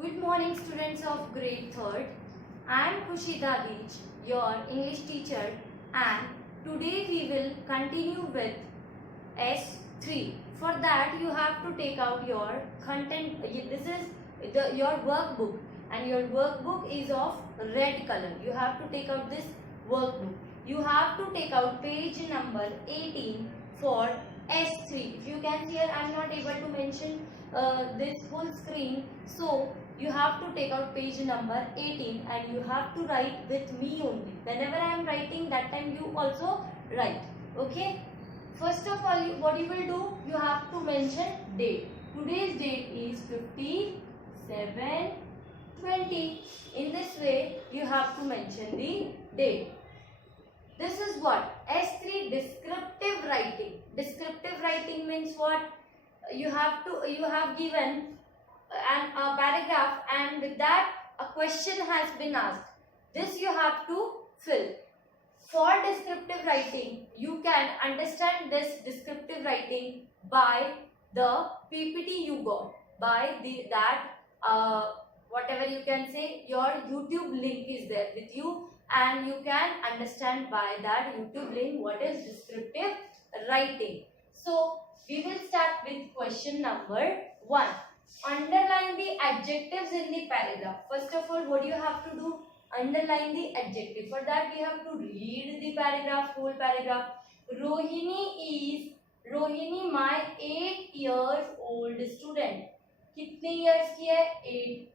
Good morning, students of grade 3rd. I am Kushida Beach, your English teacher, and today we will continue with S3. For that, you have to take out your content. This is your workbook, and your workbook is of red color. You have to take out this workbook. You have to take out page number 18 for S3. If you can see here, I am not able to mention this full screen, so you have to take out page number 18 and you have to write with me only. Whenever I am writing, that time you also write. Okay. First of all, what you will do, you have to mention date. Today's date is 57/20. In this way, you have to mention the date. This is what? S3 descriptive writing. Descriptive writing means what? You have given a paragraph, and with that a question has been asked. This you have to fill. For descriptive writing, you can understand this descriptive writing by the PPT you got, by whatever you can say, your YouTube link is there with you, and you can understand by that YouTube link what is descriptive writing. So we will start with question number 1. Underline the adjectives in the paragraph. First of all, what do you have to do? Underline the adjective. For that, we have to read the paragraph, whole paragraph. Rohini, my 8 years old student. कितने years की है? 8.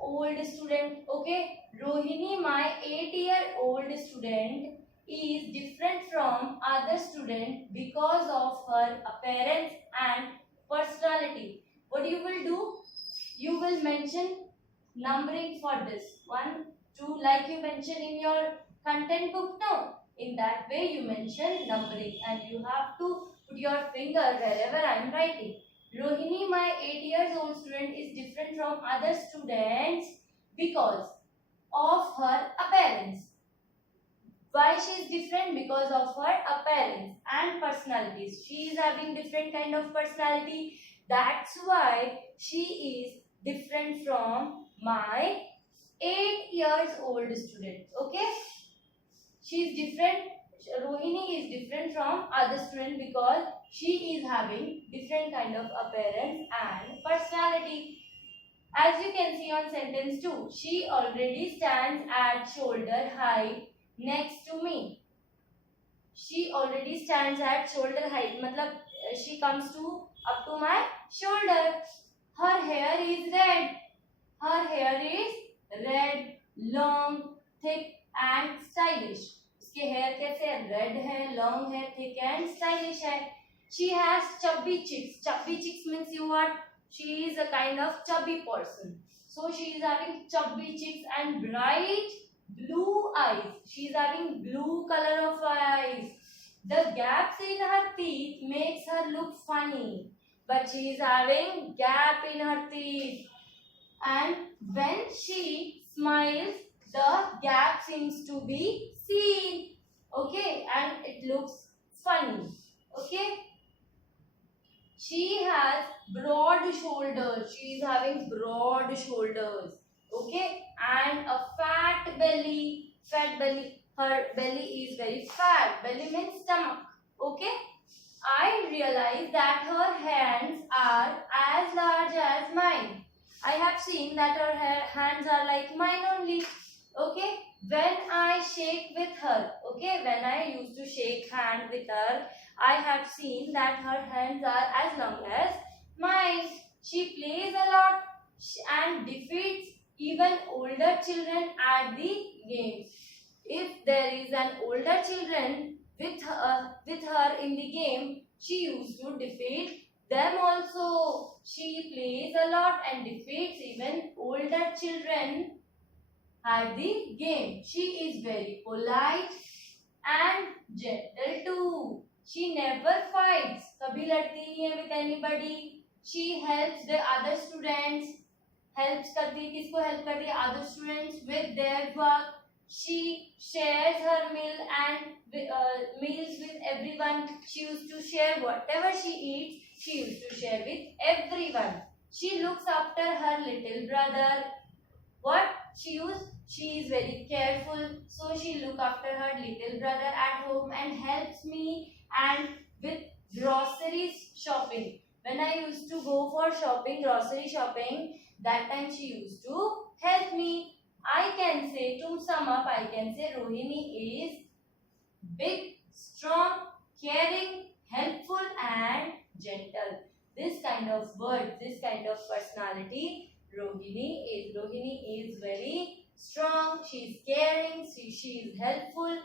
Old student. Okay. Rohini, my 8-year-old student, is different from other student because of her appearance and personality. What you will do? You will mention numbering for this. 1, 2, like you mention in your content book now. In that way you mention numbering, and you have to put your finger wherever I am writing. Rohini, my 8 years old student, is different from other students because of her appearance. Why she is different? Because of her appearance and personalities. She is having different kind of personality. That's why she is different from my 8 years old student. Okay? She is different. Rohini is different from other student because she is having different kind of appearance and personality. As you can see on sentence 2, she already stands at shoulder height next to me. She already stands at shoulder height. Matlab, she comes to up to my shoulder. Her hair is red. Her hair is red, long, thick and stylish. उसके hair कैसे है? Red है, long है, thick and stylish है. She has chubby cheeks. Chubby cheeks means you what? She is a kind of chubby person. So she is having chubby cheeks and bright blue eyes. She is having blue color of eyes. The gaps in her teeth makes her look funny, but she is having gap in her teeth. And when she smiles, the gap seems to be seen. Okay, and it looks funny. Okay. She has broad shoulders. She is having broad shoulders. Okay, and a fat belly. Fat belly. Her belly is very fat. Belly means stomach. Okay. I realize that her hands are as large as mine. I have seen that her hands are like mine only. Okay. When I shake with her. Okay. When I used to shake hand with her, I have seen that her hands are as long as mine. She plays a lot and defeats even older children at the games. If there is an older children with her in the game, she used to defeat them also. She plays a lot and defeats even older children at the game. She is very polite and gentle too. She never fights. कभी लड़ती नहीं है with anybody. She helps the other students. Helps करती है, किसको help करती है? Other students with their work. She shares her meal and meals with everyone. She used to share whatever she eats. She used to share with everyone. She looks after her little brother. What she use? She is very careful, so she look after her little brother at home and helps me and with groceries shopping. When I used to go for shopping, grocery shopping, that time she used to help me. I can say, to sum up, I can say Rohini is big, strong, caring, helpful and gentle. This kind of word, this kind of personality Rohini is. Rohini is very strong, she is caring, she is helpful.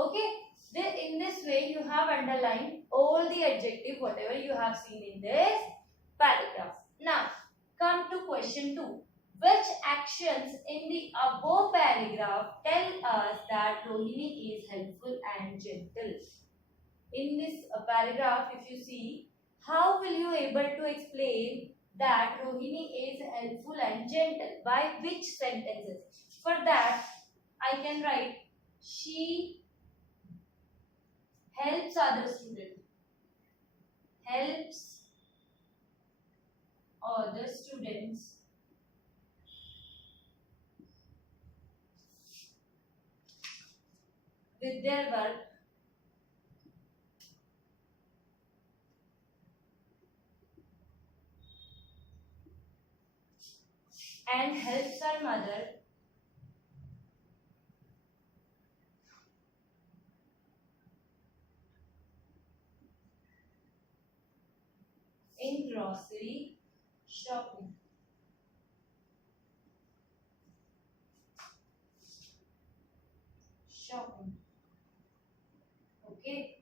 Okay, in this way you have underlined all the adjective whatever you have seen in this paragraph. Now come to question 2. Which actions in the above paragraph tell us that Rohini is helpful and gentle? In this paragraph, if you see, how will you able to explain that Rohini is helpful and gentle? By which sentences? For that, I can write, she helps other students. Helps other students with their work and helps her mother in grocery shopping. Okay.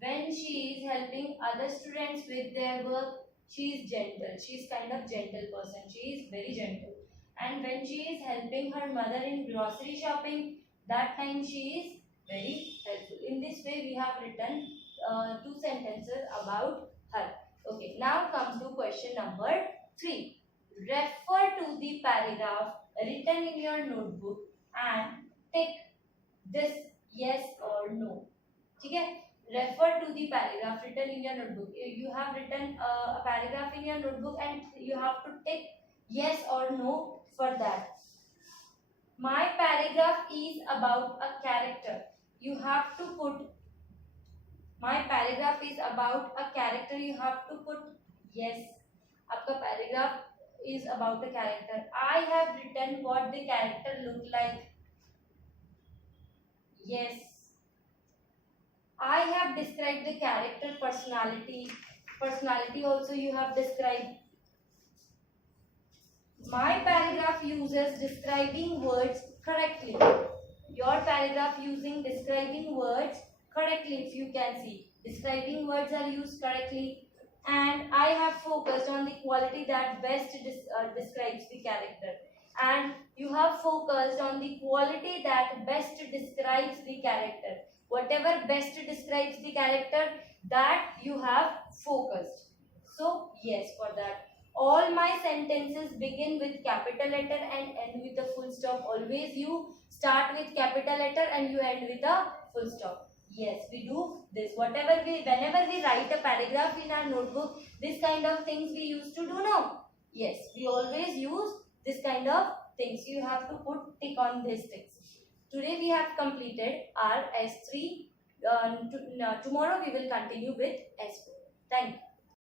When she is helping other students with their work, she is gentle. She is kind of gentle person. She is very gentle. And when she is helping her mother in grocery shopping, that time she is very helpful. In this way, we have written 2 sentences about her. Okay. Now come to question number 3. Refer to the paragraph written in your notebook and take this yes or no. Okay? Refer to the paragraph written in your notebook. You have written a paragraph in your notebook and you have to take yes or no for that. My paragraph is about a character. You have to put, my paragraph is about a character. You have to put yes. Aapka paragraph is about a character. I have written what the character look like. Yes. I have described the character personality. Personality also you have described. My paragraph uses describing words correctly. Your paragraph using describing words correctly, if you can see. Describing words are used correctly. And I have focused on the quality that best describes the character. And you have focused on the quality that best describes the character. Whatever best describes the character, that you have focused. So yes, for that. All my sentences begin with capital letter and end with a full stop. Always you start with capital letter and you end with a full stop. Yes, we do this. Whenever we write a paragraph in our notebook, this kind of things we used to do now. Yes, we always use this kind of things. You have to put tick on these things. Today we have completed our S3. Tomorrow we will continue with S4. Thank you.